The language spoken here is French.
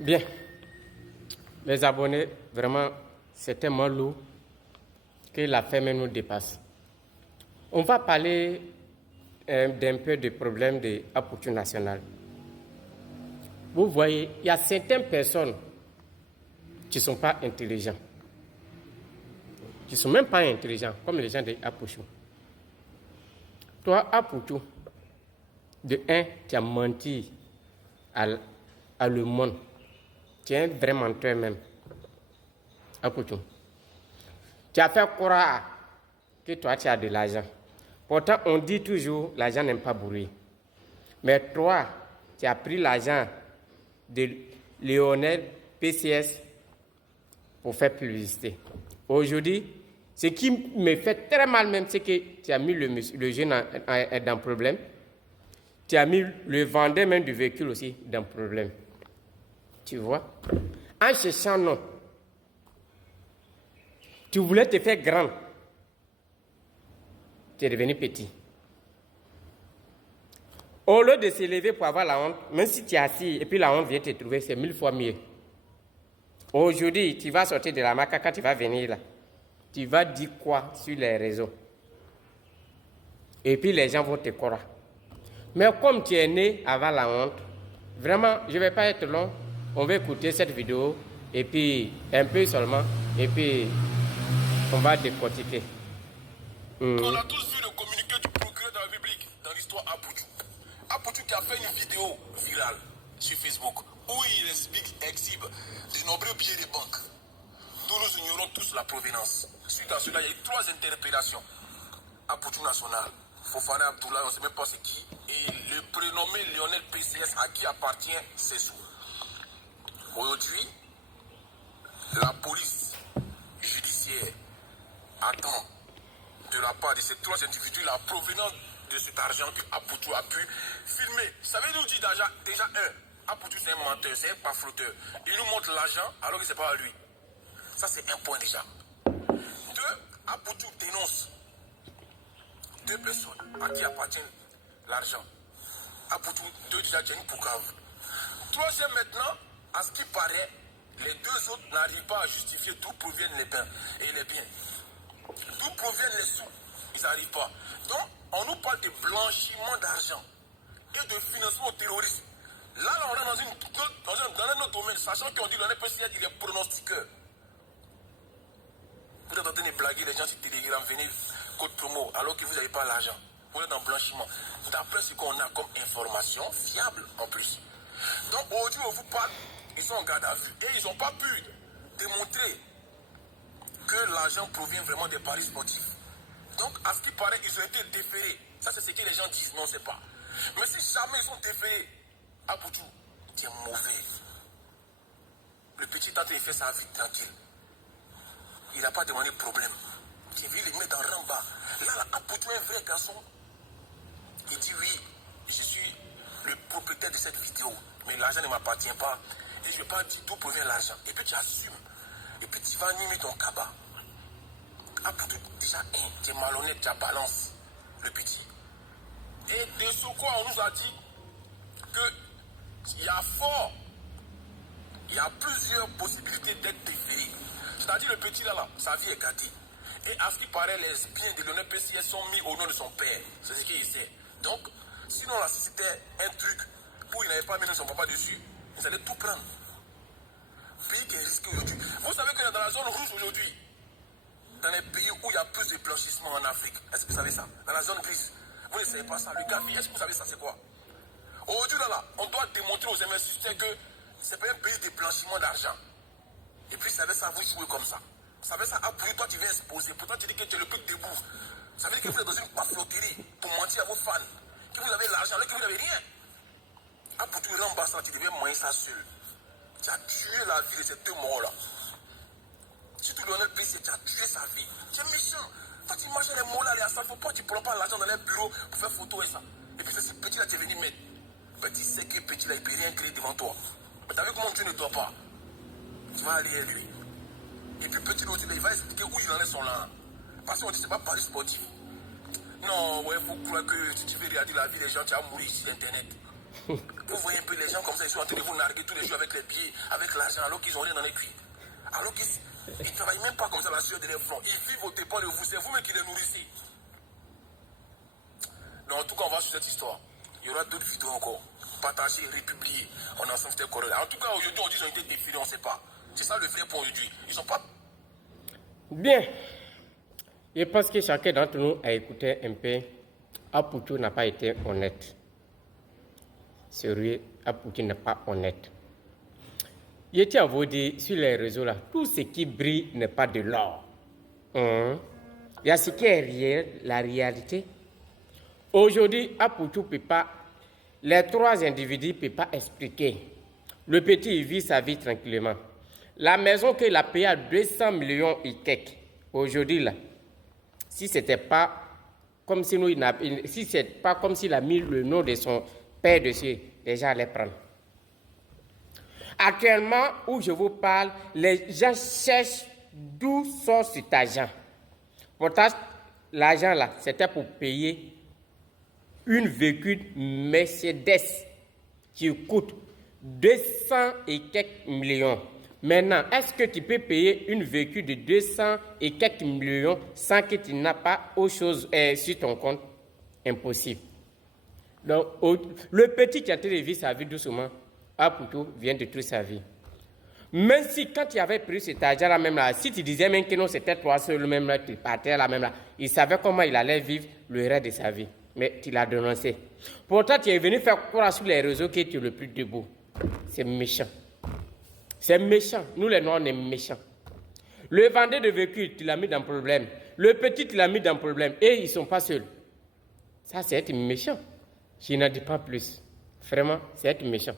Bien, les abonnés, vraiment, c'est tellement lourd que la fin même nous dépasse. On va parler d'un peu des problèmes de l'approche nationale. Vous voyez, il y a certaines personnes qui ne sont pas intelligents, qui ne sont même pas intelligents, comme les gens de Apuchu. Toi, Apuchu, de un, tu as menti à le monde. Tu es un vrai menteur même. Apuchu. Tu as fait croire que toi, tu as de l'argent. Pourtant, on dit toujours, l'argent n'aime pas bruit. Mais toi, tu as pris l'argent de Lionel PCS pour faire publicité. Aujourd'hui, ce qui me fait très mal même, c'est que tu as mis le jeune dans le problème. Tu as mis le vendeur même du véhicule aussi dans le problème. Tu vois? En cherchant non. Tu voulais te faire grand. Tu es devenu petit. Au lieu de se lever pour avoir la honte, même si tu es assis et puis la honte vient te trouver, c'est 1000 fois mieux. Aujourd'hui, tu vas sortir de la macaque, quand tu vas venir là. Tu vas dire quoi sur les réseaux? Et puis les gens vont te croire. Mais comme tu es né avant la honte, vraiment, je ne vais pas être long. On va écouter cette vidéo et puis un peu seulement, et puis on va décortiquer. On a tous vu le communiqué du procureur de la République dans l'histoire Apuchu. Apuchu qui a fait une vidéo virale sur Facebook où il exhibe de nombreux billets de banque dont nous ignorons tous la provenance. Suite à cela, il y a eu 3 interpellations. Apuchu National, Fofana Abdoulaye, on ne sait même pas c'est qui, et le prénommé Lionel PCS à qui appartient ces sous. Aujourd'hui, la police judiciaire attend de la part de ces 3 individus la provenance de cet argent que Apuchu a pu filmer. Ça veut nous dire déjà un, Apuchu c'est un menteur, c'est un pas flotteur. Il nous montre l'argent alors que ce n'est pas à lui. Ça c'est un point déjà. 2, Apuchu dénonce 2 personnes à qui appartient l'argent. Apuchu, 2 déjà tiennent pour cave. 3e maintenant, à ce qui paraît, les 2 autres n'arrivent pas à justifier d'où proviennent les biens et les biens. D'où proviennent les sous? Ils n'arrivent pas. Donc, on nous parle de blanchiment d'argent et de financement au terrorisme. Là, on est dans un autre domaine, sachant qu'on dit que l'NPCS, il est pronostiqueur. Vous êtes en train de blaguer les gens sur Telegram, venez code promo, alors que vous n'avez pas l'argent. Vous êtes en blanchiment. D'après ce qu'on a comme information, fiable en plus. Donc, aujourd'hui, on vous parle, ils sont en garde à vue. Et ils n'ont pas pu démontrer que l'argent provient vraiment des paris sportifs. Donc, à ce qui paraît, ils ont été déférés. Ça, c'est ce que les gens disent, mais on ne sait pas. Mais si jamais ils sont déférés, Apuchu, tu es mauvais. Le petit tante, il fait sa vie tranquille. Il n'a pas demandé de problème. Tu veux les mettre en rang-bas. Là, Apuchu est un vrai garçon. Il dit oui, je suis le propriétaire de cette vidéo, mais l'argent ne m'appartient pas. Et je ne vais pas dire d'où provient l'argent. Et puis tu assumes. Et puis tu vas animer ton cabas. Apuchu, déjà, tu es malhonnête, tu as balance, le petit. Et de ce quoi on nous a dit qu'il y a il y a plusieurs possibilités d'être déféré. C'est-à-dire le petit là, sa vie est gâtée. Et à ce qui paraît, les biens de l'honneur PCS sont mis au nom de son père. C'est ce qu'il sait. Donc, sinon là, si c'était un truc où il n'avait pas mis son papa dessus, ils allaient tout prendre. Pays qui est risqué aujourd'hui. Vous savez que dans la zone rouge aujourd'hui, dans les pays où il y a plus de blanchissement en Afrique, est-ce que vous savez ça? Dans la zone grise, vous ne savez pas ça. Le Gavi, est-ce que vous savez ça, c'est quoi? Aujourd'hui, là, on doit démontrer aux investisseurs que c'est pas un pays de blanchiment d'argent. Et puis, ça veut ça, vous jouez comme ça. Ça veut ça, après toi, tu viens exposer. Pourtant, tu dis que tu es le plus debout. Ça veut dire que vous êtes dans une pafloterie pour mentir à vos fans. Que vous avez l'argent, alors que vous n'avez rien. Après, tu rembarres ça, tu devais moyen ça seul. Tu as tué la vie de ces 2 morts-là. Si tu Lionel PC, tu as tué sa vie. Tu es méchant. Toi, tu imagines les mots là, les assassins. Pourquoi tu ne prends pas l'argent dans les bureaux pour faire photo et ça? Et puis, c'est ce petit là, tu es venu mettre. Petit sait que petit là, il ne peut rien créer devant toi. Mais tu as vu comment Dieu ne dort pas? Tu vas aller lui. Et puis, petit là, il va expliquer où il en est son là. Parce qu'on dit que ce n'est pas paris sportif. Non, ouais, il faut croire que si tu veux regarder la vie des gens, tu vas mourir ici sur Internet. Vous voyez un peu les gens comme ça, ils sont en train de vous narguer tous les jours avec les billets, avec l'argent, alors qu'ils ont rien dans les cuits. Alors qu'ils ne travaillent même pas comme ça la sueur de leurs fronts. Ils vivent au dépens de vous, c'est vous-même qui les nourrissez. Non, en tout cas, on va sur cette histoire. Il y aura d'autres vidéos encore. Partagées, republiées. On est ensemble, c'était correct. En tout cas, aujourd'hui, on dit qu'ils ont été défilés, on ne sait pas. C'est ça le vrai point aujourd'hui. Ils sont pas... Bien. Je pense que chacun d'entre nous a écouté un peu. Apoutou n'a pas été honnête. Sérieux, Apoutou n'est pas honnête. Je tiens à vous dire, sur les réseaux là, tout ce qui brille n'est pas de l'or. Il y a ce qui est réel, la réalité. Aujourd'hui, Apoutou ne peut pas, les trois individus ne peuvent pas expliquer. Le petit, il vit sa vie tranquillement. La maison qu'il a payée à 200 millions et quelques, aujourd'hui là, si c'était pas comme si si c'est pas comme s'il a mis le nom de son père dessus, les gens allaient prendre. Actuellement, où je vous parle, les gens cherchent d'où sort cet argent. Pourtant, l'argent là, c'était pour payer une véhicule Mercedes qui coûte 200 et quelques millions. Maintenant, est-ce que tu peux payer une véhicule de 200 et quelques millions sans que tu n'aies pas autre chose sur ton compte? Impossible. Donc, le petit qui a télévisé sa vie doucement, Apoutou vient de toute sa vie. Même si quand tu avais pris cet argent-là, même là, si tu disais même que non, c'était toi seul, même là, tu partais là, même là, il savait comment il allait vivre le reste de sa vie. Mais tu l'as dénoncé. Pourtant, tu es venu faire croire sur les réseaux que tu es le plus debout. C'est méchant. C'est méchant. Nous, les Noirs, on est méchants. Le vendeur de véhicules, tu l'as mis dans le problème. Le petit, tu l'as mis dans le problème. Et ils ne sont pas seuls. Ça, c'est être méchant. Je n'en dis pas plus. Vraiment, c'est être méchant.